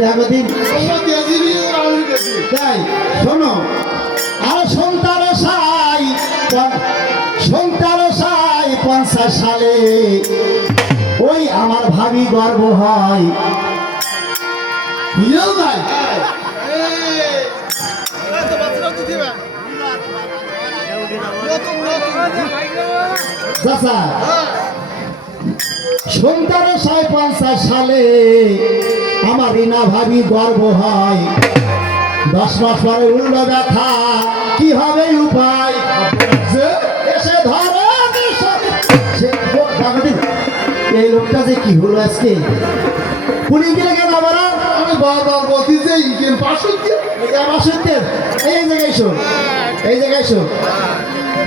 দেখো দিন তাই শোনো আর সন্তার সাই 50 সালে ওই আমার ভাবি গর্ব হয় বুঝলো ভাই সন্তানের 50 সালে আমার রিনা ভাবি গর্ব হয় 10 মাস পরে উল্টো ব্যথা কি হবে উপায় এসে ধরে এই লোকটা যে কি হলো আজকে পুলিশ গেলে কেন আবার আমি বারবার বলছি যে এই জায়গায় শো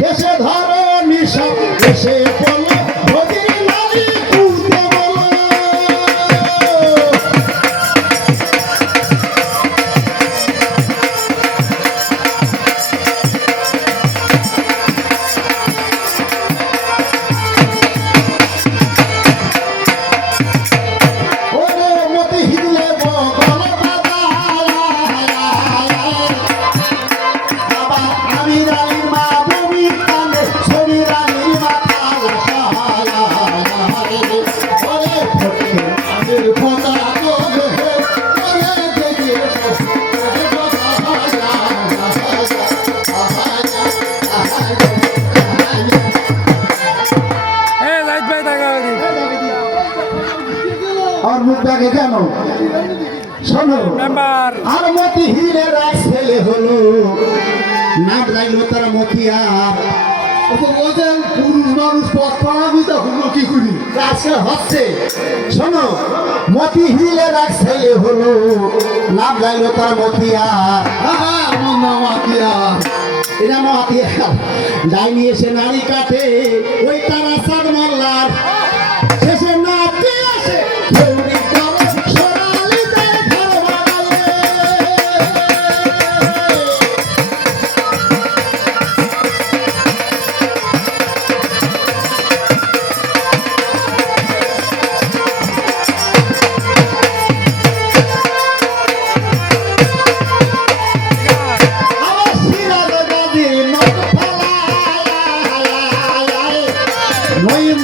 এসে ধরো নিশা এসে বলো ভগিনী নারী কুলতে বলো আর মুখ ডাকে কেন শোনো আর মতি হিরের এক ছেলে হলো নাম লাগলো তারা মতিয়ার বলছেন পুরুষ মানুষ পথা হলো কি করি আজকে হচ্ছে শোনো মতি হিরের এক ছেলে হলো নাম লাগলো তারা মতিয়ার আমার নাম মতিয়ার এরা মতিয়ার ডাইনি এসে নারী কাটে ওই তারা সাদ মাল্লার শেষে না আসে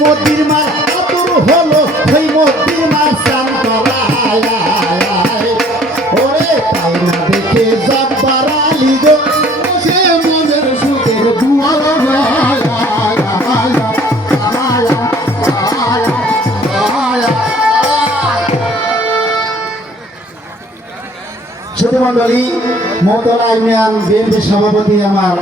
মতির মার আতুর হলো সেই মতির মার চান ওরে পায়রা দেখে জব্বারালি গো সে মনের সুখের দুয়ার ছোট মন্ডলী মহতলা ইউনিয়ন বিএনপি সভাপতি আমার